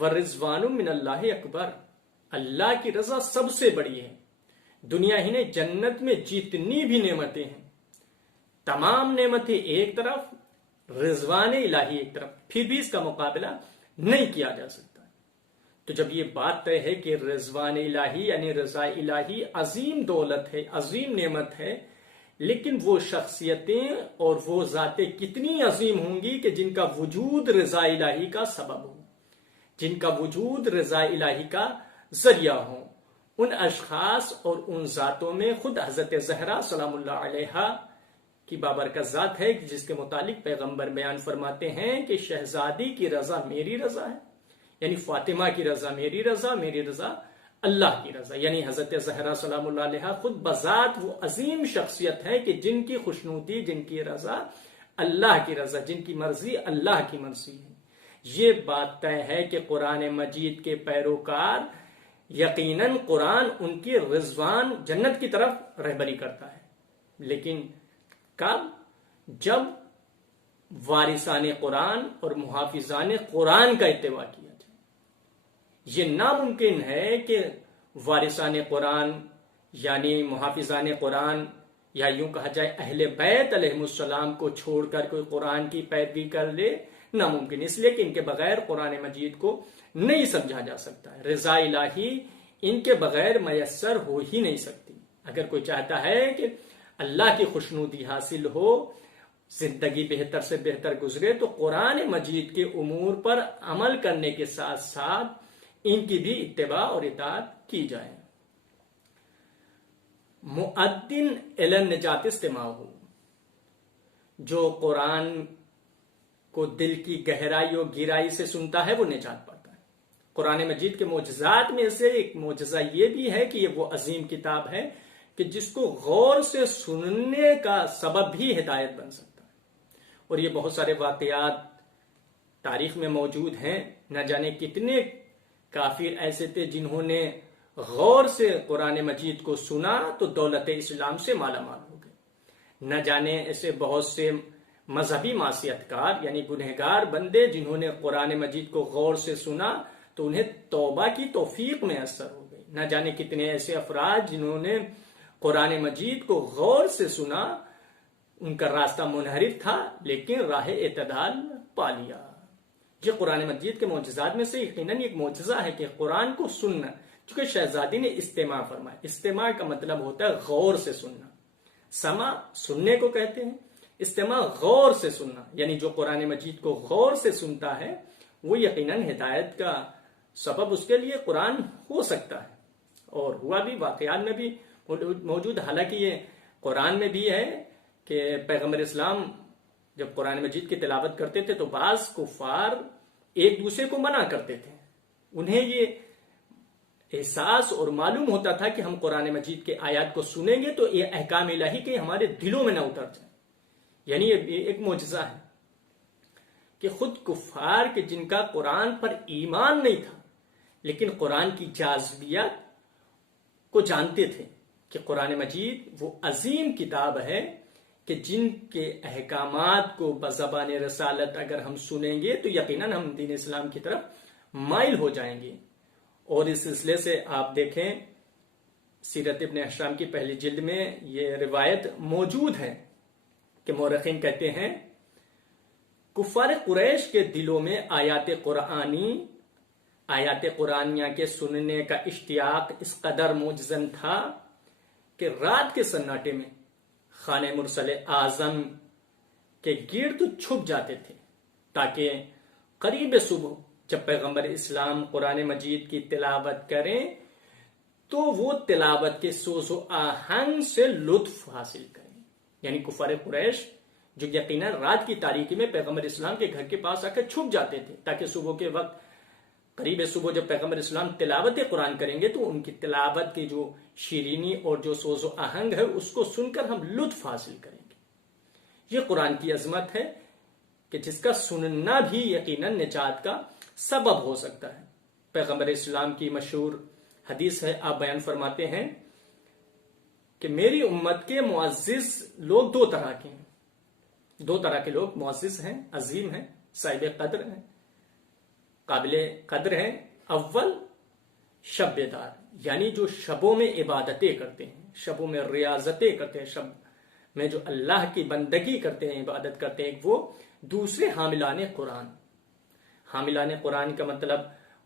وَرِضْوَانٌ مِّنَ اللَّهِ اکبر، اللہ کی رضا سب سے بڑی ہے۔ دنیا ہی نے جنت میں جتنی بھی نعمتیں ہیں، تمام نعمتیں ایک طرف، رضوان الہی ایک طرف، پھر بھی اس کا مقابلہ نہیں کیا جا سکتا۔ تو جب یہ بات طے ہے کہ رضوان الہی یعنی رضا الہی عظیم دولت ہے، عظیم نعمت ہے، لیکن وہ شخصیتیں اور وہ ذاتیں کتنی عظیم ہوں گی کہ جن کا وجود رضا الہی کا سبب ہو، جن کا وجود رضا الہی کا ذریعہ ہو۔ ان اشخاص اور ان ذاتوں میں خود حضرت زہرا سلام اللہ علیہا کی بابرکت ذات ہے، جس کے متعلق پیغمبر بیان فرماتے ہیں کہ شہزادی کی رضا میری رضا ہے، یعنی فاطمہ کی رضا میری رضا، میری رضا اللہ کی رضا۔ یعنی حضرت زہرا سلام اللہ علیہا خود بذات وہ عظیم شخصیت ہے کہ جن کی خوشنودی، جن کی رضا اللہ کی رضا، جن کی مرضی اللہ کی مرضی ہے۔ یہ بات طے ہے کہ قرآن مجید کے پیروکار یقیناً قرآن ان کی رضوان جنت کی طرف رہبری کرتا ہے، لیکن کب؟ جب وارثان قرآن اور محافظان قرآن کا اتباع کیا جائے۔ یہ ناممکن ہے کہ وارثان قرآن یعنی محافظان قرآن، یا یوں کہا جائے اہل بیت علیہ السلام کو چھوڑ کر کوئی قرآن کی پیروی کر لے، ناممکن، اس لیے کہ ان کے بغیر قرآن مجید کو نہیں سمجھا جا سکتا ہے۔ رضا الہی ان کے بغیر میسر ہو ہی نہیں سکتی۔ اگر کوئی چاہتا ہے کہ اللہ کی خوشنودی حاصل ہو، زندگی بہتر سے بہتر گزرے، تو قرآن مجید کے امور پر عمل کرنے کے ساتھ ساتھ ان کی بھی اتباع اور اطاعت کی جائے۔ مؤدن الی النجات استماعہ، جو قرآن کو دل کی گہرائی اور گہرائی سے سنتا ہے وہ نجات پاتا ہے۔ قرآن مجید کے معجزات میں سے ایک معجزہ یہ بھی ہے کہ یہ وہ عظیم کتاب ہے کہ جس کو غور سے سننے کا سبب بھی ہدایت بن سکتا ہے۔ اور یہ بہت سارے واقعات تاریخ میں موجود ہیں، نہ جانے کتنے کافر ایسے تھے جنہوں نے غور سے قرآن مجید کو سنا تو دولت اسلام سے مالا مال ہو گئے۔ نہ جانے ایسے بہت سے مذہبی معصیت کار یعنی گنہگار بندے جنہوں نے قرآن مجید کو غور سے سنا تو انہیں توبہ کی توفیق میں اثر ہو گئی۔ نہ جانے کتنے ایسے افراد جنہوں نے قرآن مجید کو غور سے سنا، ان کا راستہ منحرف تھا لیکن راہ اعتدال پا لیا۔ یہ قرآن مجید کے معجزات میں سے یقیناً ایک معجزہ ہے کہ قرآن کو سننا، چونکہ شہزادی نے استماع فرمایا۔ استماع کا مطلب ہوتا ہے غور سے سننا، سماع سننے کو کہتے ہیں، استماع غور سے سننا، یعنی جو قرآن مجید کو غور سے سنتا ہے وہ یقیناً ہدایت کا سبب اس کے لیے قرآن ہو سکتا ہے، اور ہوا بھی، واقعات میں بھی موجود۔ حالانکہ یہ قرآن میں بھی ہے کہ پیغمبر اسلام جب قرآن مجید کی تلاوت کرتے تھے تو بعض کفار ایک دوسرے کو منع کرتے تھے، انہیں یہ احساس اور معلوم ہوتا تھا کہ ہم قرآن مجید کے آیات کو سنیں گے تو یہ احکام الہی کے ہمارے دلوں میں نہ اتر جائیں۔ یعنی یہ ایک معجزہ ہے کہ خود کفار کے جن کا قرآن پر ایمان نہیں تھا لیکن قرآن کی جاذبیت کو جانتے تھے کہ قرآن مجید وہ عظیم کتاب ہے کہ جن کے احکامات کو بزبان رسالت اگر ہم سنیں گے تو یقیناً ہم دین اسلام کی طرف مائل ہو جائیں گے۔ اور اس سلسلے سے آپ دیکھیں سیرت ابن ہشام کی پہلی جلد میں یہ روایت موجود ہے کہ مورخین کہتے ہیں کفار قریش کے دلوں میں آیات قرآنیہ کے سننے کا اشتیاق اس قدر موجزن تھا کہ رات کے سناٹے میں خانہ مرسل اعظم کے گرد چھپ جاتے تھے تاکہ قریب صبح جب پیغمبر اسلام قرآن مجید کی تلاوت کریں تو وہ تلاوت کے سوز و آہنگ سے لطف حاصل کریں۔ یعنی کفار قریش جو یقیناً رات کی تاریکی میں پیغمبر اسلام کے گھر کے پاس آ کر چھپ جاتے تھے تاکہ صبح کے وقت قریب صبح جب پیغمبر اسلام تلاوت قرآن کریں گے تو ان کی تلاوت کی جو شیرینی اور جو سوز و آہنگ ہے اس کو سن کر ہم لطف حاصل کریں گے۔ یہ قرآن کی عظمت ہے کہ جس کا سننا بھی یقیناً نجات کا سبب ہو سکتا ہے۔ پیغمبر اسلام کی مشہور حدیث ہے، آپ بیان فرماتے ہیں کہ میری امت کے معزز لوگ دو طرح کے ہیں، دو طرح کے لوگ معزز ہیں، عظیم ہیں، صاحب قدر ہیں۔ قابل قدر ہیں. اول شب بیدار، یعنی جو شبوں میں عبادتیں کرتے ہیں، شبوں میں ریاضتیں کرتے ہیں، شب میں جو اللہ کی بندگی کرتے ہیں، عبادت کرتے ہیں، وہ. دوسرے حاملان قرآن. حاملان قرآن کا مطلب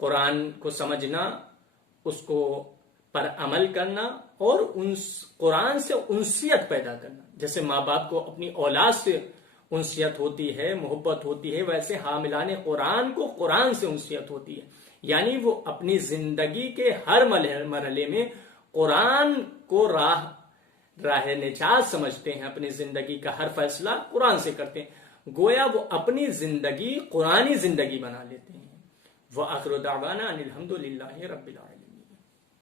قرآن کو سمجھنا، اس کو پر عمل کرنا، اور قرآن سے انسیت پیدا کرنا. جیسے ماں باپ کو اپنی اولاد سے انسیت ہوتی ہے، محبت ہوتی ہے، ویسے حاملان قرآن کو قرآن سے انسیت ہوتی ہے. یعنی وہ اپنی زندگی کے ہر مرحلے میں قرآن کو راہ نجات سمجھتے ہیں، اپنی زندگی کا ہر فیصلہ قرآن سے کرتے ہیں. گویا وہ اپنی زندگی قرآنی زندگی بنا لیتے ہیں. وآخر دعوانا ان الحمد للہ رب العالمین.